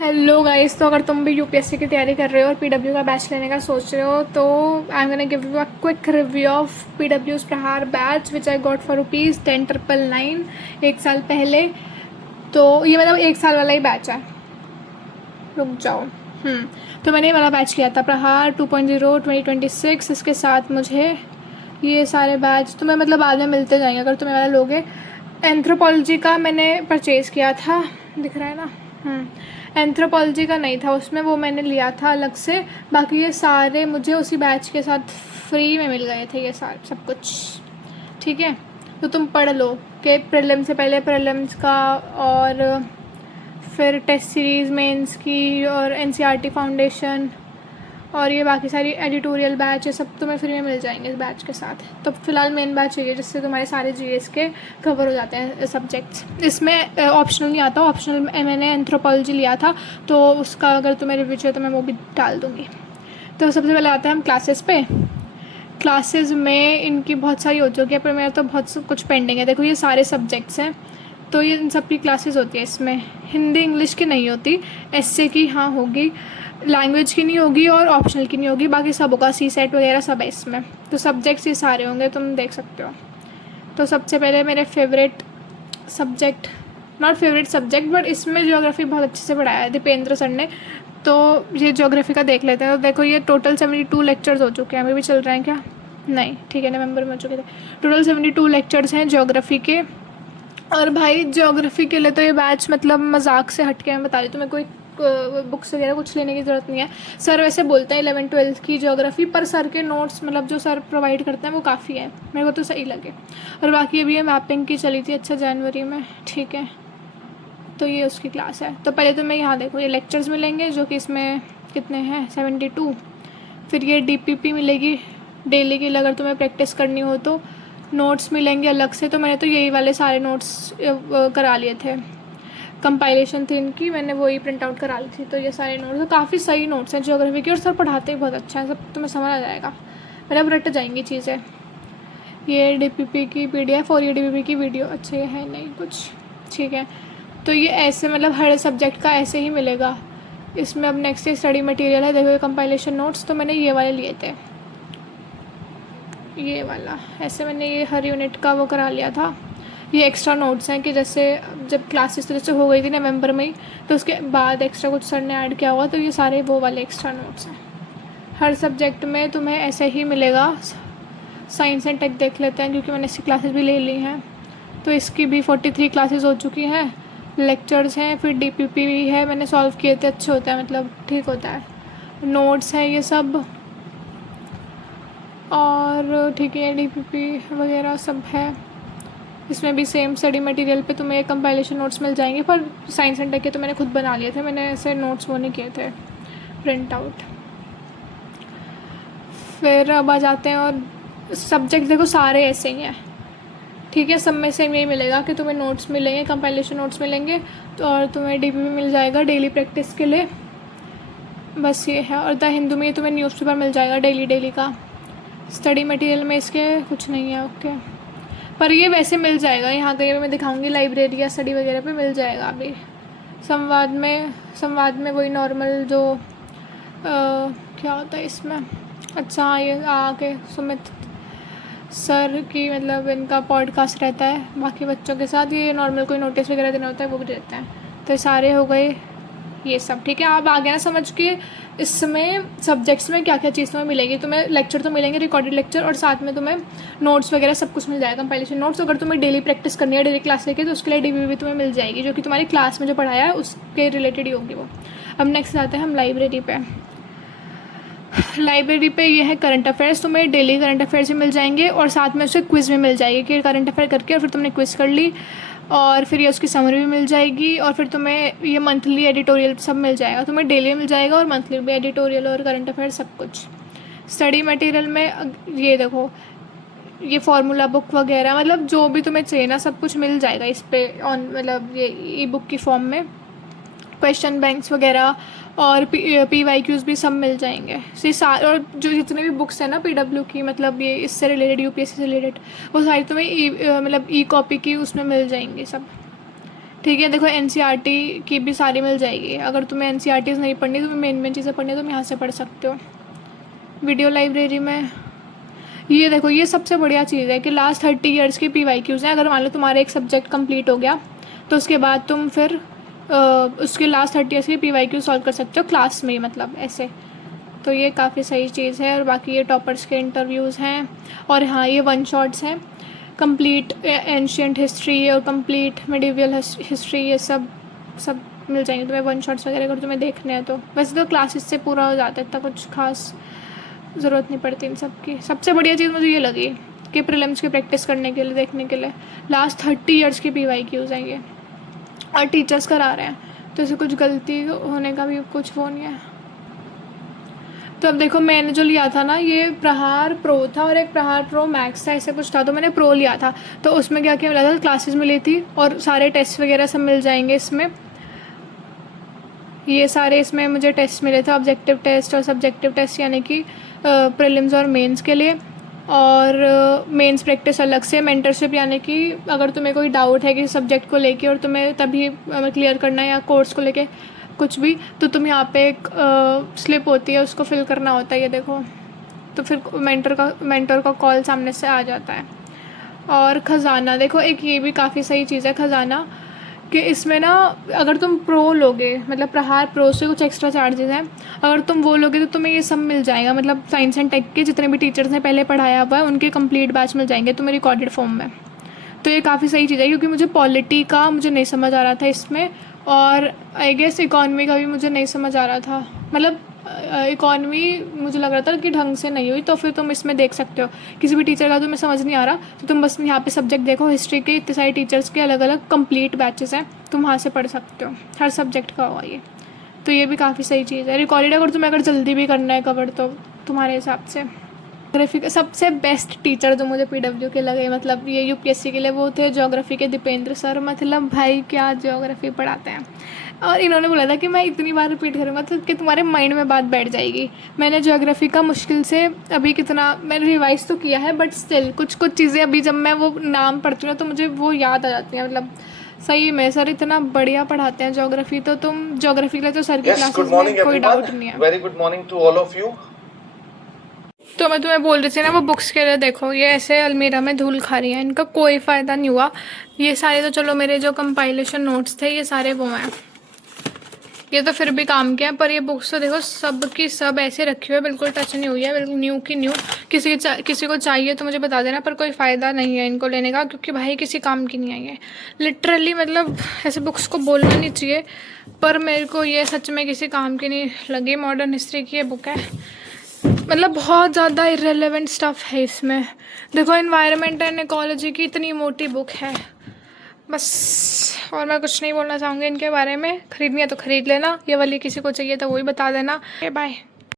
Hello guys. तो अगर तुम भी यूपीएससी की तैयारी कर रहे हो और पीडब्ल्यू का बैच लेने का सोच रहे हो तो I am gonna give you a quick review of पीडब्ल्यूज Prahar batch which I got for ₹10,999 एक साल पहले। तो ये मतलब एक साल वाला ही बैच है। रुक जाओ। तो मैंने ये वाला बैच किया था प्रहार 2.0 2026। इसके साथ मुझे ये सारे बैच तुम्हें मतलब बाद में मिलते जाएंगे अगर तुम्हें वाला लोगे। एंथ्रोपोलॉजी का मैंने परचेज़ किया था, दिख रहा है ना। एंथ्रोपोलॉजी का नहीं था उसमें, वो मैंने लिया था अलग से। बाकी ये सारे मुझे उसी बैच के साथ फ्री में मिल गए थे, ये सारे सब कुछ। ठीक है, तो तुम पढ़ लो कि प्रीलिम से पहले प्रीलिम्स का, और फिर टेस्ट सीरीज़ मेंस की, और एनसीईआरटी फाउंडेशन, और ये बाकी सारी एडिटोरियल बैच, ये सब तुम्हें फ्री में मिल जाएंगे इस बैच के साथ। तो फिलहाल मेन बैच चाहिए जिससे तुम्हारे सारे जीएस के कवर हो जाते हैं सब्जेक्ट्स। इसमें ऑप्शनल नहीं आता, ऑप्शनल मैंने एंथ्रोपोलॉजी लिया था तो उसका अगर तुम्हें रिव्यू चाहिए तो मैं वो भी डाल दूँगी। तो सबसे पहले आते हैं हम क्लासेस पे। क्लासेस में इनकी बहुत सारी हो चुकी है पर मेरा तो बहुत कुछ पेंडिंग है। देखो ये सारे सब्जेक्ट्स हैं तो ये इन सब की क्लासेस होती है। इसमें हिंदी इंग्लिश की नहीं होती, एसए की हाँ होगी, लैंग्वेज की नहीं होगी और ऑप्शनल की नहीं होगी। बाकी सब होगा, सी सेट वगैरह सब है इसमें। तो सब्जेक्ट्स ये सारे होंगे, तुम देख सकते हो। तो सबसे पहले मेरे favourite subject, not favourite subject but इसमें ज्योग्राफी बहुत अच्छे से पढ़ाया है दीपेंद्र सर ने। तो ये ज्योग्राफी का देख लेते हैं। तो देखो ये टोटल 72 लेक्चर्स हो चुके हैं। अभी भी चल रहे हैं क्या? नहीं, ठीक है, नवंबर में हो चुके थे। टोटल 72 लेक्चर्स हैं ज्योग्राफी के। और भाई ज्योग्राफी के लिए तो ये बैच मतलब मजाक से हट के मैं बता रही हूँ तुम्हें, कोई बुक्स वगैरह कुछ लेने की ज़रूरत नहीं है। सर वैसे बोलते हैं 11वीं 12वीं की ज्योग्राफी, पर सर के नोट्स मतलब जो सर प्रोवाइड करते हैं वो काफ़ी है, मेरे को तो सही लगे। और बाकी अभी ये मैपिंग की चली थी, अच्छा जनवरी में, ठीक है। तो ये उसकी क्लास है। तो पहले तो मैं यहाँ देखो ये लेक्चर्स मिलेंगे जो कि इसमें कितने हैं 72। फिर ये डीपीपी मिलेगी डेली की अगर तुम्हें प्रैक्टिस करनी हो तो। नोट्स मिलेंगे अलग से, तो मैंने तो यही वाले सारे नोट्स करा लिए थे। कंपाइलेशन थी इनकी, मैंने वही प्रिंट आउट करा ली थी। तो ये सारे नोट्स तो काफ़ी सही नोट्स हैं ज्योग्राफी के, और सर पढ़ाते ही बहुत अच्छा है, सब तुम्हें समझ आ जाएगा, मतलब रट जाएंगी चीज़ें। ये डीपीपी की पीडीएफ और ये डीपीपी की वीडियो, अच्छा ये है नहीं कुछ, ठीक है। तो ये ऐसे मतलब हर सब्जेक्ट का ऐसे ही मिलेगा इसमें। अब नेक्स्ट स्टडी मटेरियल है, देखो ये कंपाइलेशन नोट्स, तो मैंने ये वाले लिए थे, ये वाला ऐसे मैंने ये हर यूनिट का वो करा लिया था। ये एक्स्ट्रा नोट्स हैं कि जैसे जब क्लासेस तो जैसे हो गई थी नवंबर में ही, तो उसके बाद एक्स्ट्रा कुछ सर ने ऐड किया हुआ, तो ये सारे वो वाले एक्स्ट्रा नोट्स हैं। हर सब्जेक्ट में तुम्हें ऐसे ही मिलेगा। साइंस एंड टेक देख लेते हैं क्योंकि मैंने इसकी क्लासेस भी ले ली हैं। तो इसकी भी 43 क्लासेस हो चुकी हैं, लेक्चर्स हैं, फिर डीपीपी भी है, मैंने सॉल्व किए थे, अच्छे होता है मतलब ठीक होता है। नोट्स हैं ये सब, और ठीक है डीपीपी वगैरह सब है। इसमें भी सेम स्टडी मटेरियल पे तुम्हें कंपाइलेशन नोट्स मिल जाएंगे, पर साइंस एंड टेक के तो मैंने खुद बना लिए थे, मैंने ऐसे नोट्स वो नहीं किए थे प्रिंट आउट। फिर अब आ जाते हैं, और सब्जेक्ट देखो सारे ऐसे ही हैं, ठीक है। सब में सेम यही मिलेगा कि तुम्हें नोट्स मिलेंगे, कंपाइलेशन नोट्स मिलेंगे, तो और तुम्हें डीपीपी मिल जाएगा डेली प्रैक्टिस के लिए, बस ये है। और द हिंदू में तुम्हें न्यूज़पेपर मिल जाएगा डेली डेली का। स्टडी मटेरियल में इसके कुछ नहीं है, ओके। पर ये वैसे मिल जाएगा, यहाँ कहीं मैं दिखाऊंगी लाइब्रेरी या स्टडी वगैरह पे मिल जाएगा अभी। संवाद में वही नॉर्मल जो क्या होता है इसमें, अच्छा ये आके सुमित सर की मतलब इनका पॉडकास्ट रहता है बाकी बच्चों के साथ, ये नॉर्मल कोई नोटिस वगैरह देना होता है वो भी देते हैं। तो ये सारे हो गए ये सब, ठीक है। आप आगे ना समझ के इसमें सब्जेक्ट्स में क्या क्या चीज़ तुम्हें मिलेगी। तुम्हें लेक्चर तो मिलेंगे, रिकॉर्डेड लेक्चर, और साथ में तुम्हें नोट्स वगैरह सब कुछ मिल जाएगा, कंपाइलेशन नोट्स। अगर तुम्हें डेली प्रैक्टिस करनी है डेली क्लास लेके तो उसके लिए डीवीडी भी तुम्हें मिल जाएगी जो कि तुम्हारी क्लास में जो पढ़ाया है उसके रिलेटेड ही होगी वो। अब नेक्स्ट आते हैं हम लाइब्रेरी पे। लाइब्रेरी पे ये है करंट अफेयर्स, तुम्हें डेली करंट अफेयर्स भी मिल जाएंगे और साथ में उससे क्विज़ भी मिल जाएगी कि करंट अफेयर करके और फिर तुमने क्विज़ कर ली, और फिर ये उसकी समरी भी मिल जाएगी, और फिर तुम्हें ये मंथली एडिटोरियल सब मिल जाएगा। तुम्हें डेली मिल जाएगा और मंथली भी एडिटोरियल और करंट अफेयर सब कुछ। स्टडी मटेरियल में ये देखो ये फार्मूला बुक वगैरह मतलब जो भी तुम्हें चाहिए ना सब कुछ मिल जाएगा इस पे ऑन, मतलब ये ई बुक की फॉर्म में। क्वेश्चन बैंक्स वगैरह और PYQs भी सब मिल जाएंगे। और जो जितने भी बुक्स हैं ना पीडब्ल्यू की, मतलब ये इससे रिलेटेड यूपीएससी से रिलेटेड, वो सारी तुम्हें मतलब ई कॉपी की उसमें मिल जाएंगी सब, ठीक है। देखो एनसीईआरटी की भी सारी मिल जाएगी। अगर तुम्हें एनसीईआरटीज़ नहीं पढ़नी, तुम्हें मेन मेन चीज़ें पढ़नी है, तुम यहाँ से पढ़ सकते हो। वीडियो लाइब्रेरी में ये देखो, ये सबसे बढ़िया चीज़ है कि लास्ट 30 ईयर्स की PYQs हैं। अगर मान लो तुम्हारा एक सब्जेक्ट कंप्लीट हो गया तो उसके बाद तुम फिर उसके लास्ट 30 ईयर्स की PYQ सॉल्व कर सकते हो क्लास में ही, मतलब ऐसे। तो ये काफ़ी सही चीज़ है। और बाकी ये टॉपर्स के इंटरव्यूज़ हैं। और हाँ, ये वन शॉट्स हैं। कंप्लीट एंशियंट हिस्ट्री और कंप्लीट मिडिवल हिस्ट्री, ये सब मिल जाएंगे तुम्हें वन शॉट्स वगैरह, अगर तुम्हें देखने हैं तो। वैसे तो क्लासेस से पूरा हो जाता है, इतना कुछ खास ज़रूरत नहीं पड़ती इन सब की। सबसे बढ़िया चीज़ मुझे ये लगी कि प्रीलिम्स की प्रैक्टिस करने के लिए, देखने के लिए लास्ट 30 ईयर्स की PYQs हैं ये, और टीचर्स करा रहे हैं, तो इसे कुछ गलती होने का भी कुछ वो नहीं है। तो अब देखो, मैंने जो लिया था ना, ये प्रहार प्रो था और एक प्रहार प्रो मैक्स था, ऐसे कुछ था, तो मैंने प्रो लिया था। तो उसमें क्या क्या मिला था, क्लासेस मिली थी और सारे टेस्ट वगैरह सब मिल जाएंगे इसमें। ये सारे इसमें मुझे टेस्ट मिले थे, ऑब्जेक्टिव टेस्ट और सब्जेक्टिव टेस्ट, यानी कि प्रीलिम्स और मेंस के लिए। और मेंस प्रैक्टिस अलग से, मेंटरशिप, यानी कि अगर तुम्हें कोई डाउट है किसी सब्जेक्ट को लेके और तुम्हें तभी क्लियर करना है, या कोर्स को लेके कुछ भी, तो तुम यहाँ पे एक स्लिप होती है, उसको फिल करना होता है, ये देखो। तो फिर मेंटर का कॉल सामने से आ जाता है। और ख़जाना देखो, एक ये भी काफ़ी सही चीज़ है ख़जाना, कि इसमें ना अगर तुम प्रो लोगे, मतलब प्रहार प्रो से कुछ एक्स्ट्रा चार्जेस हैं, अगर तुम वो लोगे तो तुम्हें ये सब मिल जाएगा। मतलब साइंस एंड टेक के जितने भी टीचर्स ने पहले पढ़ाया हुआ है उनके कंप्लीट बैच मिल जाएंगे तुम्हें रिकॉर्डेड फॉर्म में। तो ये काफ़ी सही चीज़ है, क्योंकि मुझे पॉलिटी का मुझे नहीं समझ आ रहा था इसमें, और आई गेस इकॉनमी का भी मुझे नहीं समझ आ रहा था। मतलब इकॉनमी मुझे लग रहा था कि ढंग से नहीं हुई, तो फिर तुम इसमें देख सकते हो। किसी भी टीचर का तुम्हें समझ नहीं आ रहा तो तुम बस यहाँ पे सब्जेक्ट देखो, हिस्ट्री के इतने सारे टीचर्स के अलग अलग कंप्लीट बैचेस हैं, तुम वहाँ से पढ़ सकते हो, हर सब्जेक्ट का होगा ये। तो ये भी काफ़ी सही चीज़ है। रिकॉर्डेड अगर तुम्हें जल्दी भी करना है कवर, तो तुम्हारे हिसाब से ज्योग्राफी का सबसे बेस्ट टीचर जो मुझे PW के लगे, मतलब ये UPSC के लिए, वो थे ज्योग्राफी के दीपेंद्र सर। मतलब भाई क्या ज्योग्राफी पढ़ाते हैं। और इन्होंने बोला था कि मैं इतनी बार रिपीट करूँगा तो कि तुम्हारे माइंड में बात बैठ जाएगी। मैंने ज्योग्राफी का मुश्किल से अभी कितना मैंने रिवाइज़ तो किया है, बट स्टिल कुछ चीज़ें अभी जब मैं वो नाम पढ़ती हूँ तो मुझे वो याद आ जाती हैं। मतलब सही में सर इतना बढ़िया पढ़ाते हैं ज्योग्राफी। तो तुम ज्योग्राफी के लिए तो सर की क्लासेस में कोई डाउट नहीं है। Very good morning to all of you. तो मैं तुम्हें बोल रही थी ना, वो बुक्स के लिए देखो, ये ऐसे अलमीरा में धूल खा रही है, इनका कोई फ़ायदा नहीं हुआ। ये सारे तो चलो मेरे जो कंपाइलेशन नोट्स थे ये सारे वो हैं, ये तो फिर भी काम किया, पर ये बुक्स तो देखो सब की सब ऐसे रखी हुई है, बिल्कुल टच नहीं हुई है, बिल्कुल न्यू की न्यू। किसी को चाहिए तो मुझे बता देना, पर कोई फ़ायदा नहीं है इनको लेने का, क्योंकि भाई किसी काम की नहीं आई है लिटरली। मतलब ऐसे बुक्स को बोलना नहीं चाहिए, पर मेरे को ये सच में किसी काम की नहीं लगी। मॉडर्न हिस्ट्री की ये बुक है, मतलब बहुत ज़्यादा इरेलेवेंट स्टफ़ है इसमें। देखो एनवायरनमेंट एंड इकोलॉजी की इतनी मोटी बुक है बस। और मैं कुछ नहीं बोलना चाहूँगी इनके बारे में। ख़रीदनी है तो ख़रीद लेना, ये वाली किसी को चाहिए तो वही बता देना। बाय।